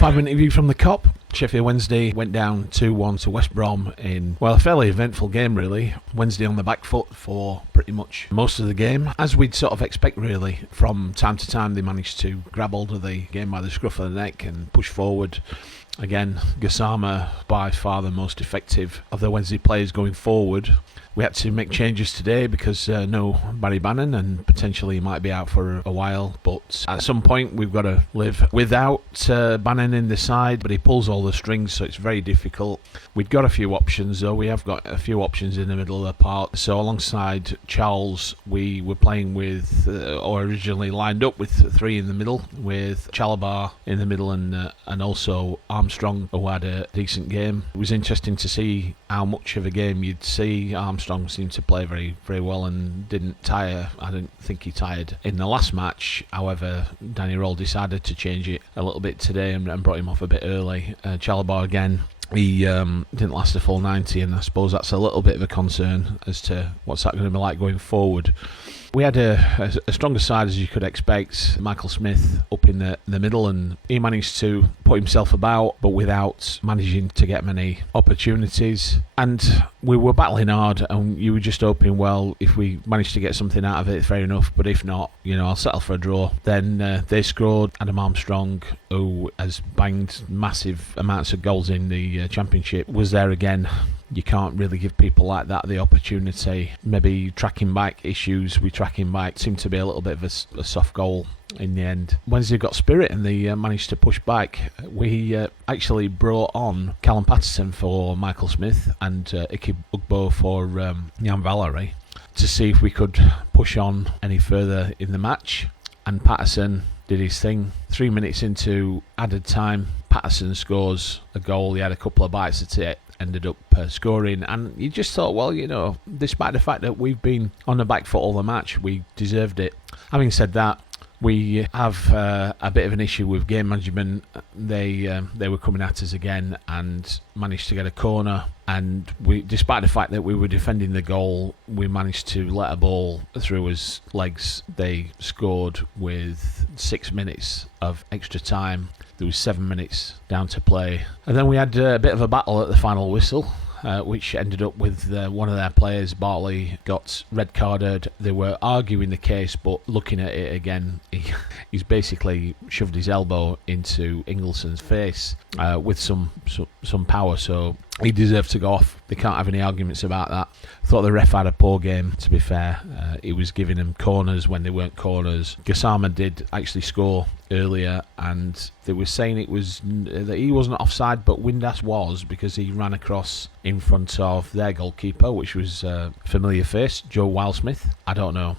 5-minute review from the Cop. Sheffield Wednesday went down 2-1 to West Brom in, well, a fairly eventful game really. Wednesday on the back foot for pretty much most of the game. As we'd sort of expect really, from time to time they managed to grab hold of the game by the scruff of the neck and push forward. Again, Gassama by far the most effective of the Wednesday players going forward. We had to make changes today because no Barry Bannon, and potentially he might be out for a while, but at some point we've got to live without Bannon in the side, but he pulls all the strings, so it's very difficult. We've got a few options though. We have got a few options in the middle of the park. So alongside Charles, we were playing with, or originally lined up with three in the middle, with Chalabar in the middle and also Armstrong, who had a decent game. It was interesting to see how much of a game you'd see. Armstrong seemed to play very, very well and didn't tire. I didn't think he tired in the last match. However, Danny Roll decided to change it a little bit today and brought him off a bit early. Chalabar again, he didn't last a full 90, and I suppose that's a little bit of a concern as to what's that going to be like going forward. We had a stronger side as you could expect. Michael Smith up in the middle, and he managed to put himself about, but without managing to get many opportunities. And we were battling hard, and you were just hoping, well, if we managed to get something out of it, fair enough. But if not, I'll settle for a draw. Then they scored. Adam Armstrong, who has banged massive amounts of goals in the Championship, was there again. You can't really give people like that the opportunity. Maybe tracking back issues. We tracking back seemed to be a little bit of a soft goal in the end. Wednesday got spirit and they managed to push back. We actually brought on Callum Patterson for Michael Smith and Ike Ugbo for Jan Valery to see if we could push on any further in the match. And Patterson did his thing. 3 minutes into added time, Patterson scores a goal. He had a couple of bites at it, ended up scoring, and you just thought, well, despite the fact that we've been on the back foot all the match, we deserved it. Having said that, we have a bit of an issue with game management. They were coming at us again and managed to get a corner, and we, despite the fact that we were defending the goal, we managed to let a ball through his legs. They scored with 6 minutes of extra time. There was 7 minutes down to play, and then we had a bit of a battle at the final whistle, which ended up with one of their players, Bartley, got red carded. They were arguing the case, but looking at it again, he's basically shoved his elbow into Ingleson's face with some power, so he deserved to go off. They can't have any arguments about that. I thought the ref had a poor game, to be fair. He was giving them corners when they weren't corners. Gassama did actually score earlier, and they were saying it was that he wasn't offside, but Windass was, because he ran across in front of their goalkeeper, which was a familiar face, Joe Wildsmith. I don't know.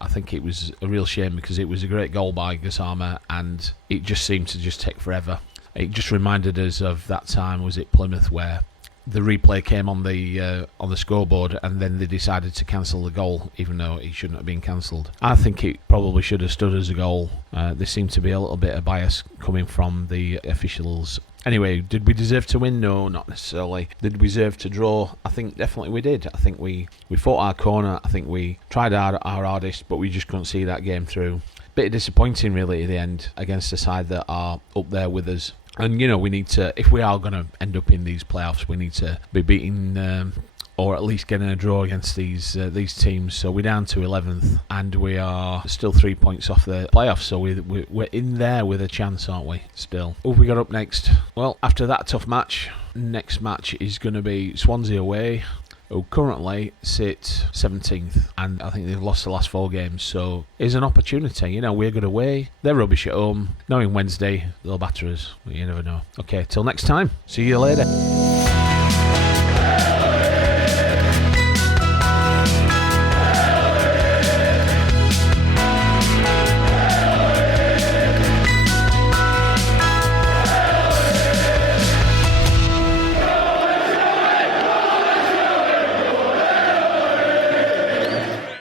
I think it was a real shame because it was a great goal by Gassama, and it just seemed to just take forever. It just reminded us of that time, was it Plymouth, where the replay came on the scoreboard and then they decided to cancel the goal, even though it shouldn't have been cancelled. I think it probably should have stood as a goal. There seemed to be a little bit of bias coming from the officials. Anyway, did we deserve to win? No, not necessarily. Did we deserve to draw? I think definitely we did. I think we fought our corner. I think we tried our hardest, but we just couldn't see that game through. Bit disappointing really at the end against a side that are up there with us. And we need to, if we are going to end up in these playoffs, we need to be beating or at least getting a draw against these teams. So we're down to 11th and we are still 3 points off the playoffs, so we're in there with a chance, aren't we, still? Who have we got up next? Well, after that tough match, next match is going to be Swansea away, who currently sit 17th, and I think they've lost the last 4 games, so it's an opportunity. We're good away, they're rubbish at home. Knowing Wednesday, they'll batter us, but you never know. Okay, till next time, see you later.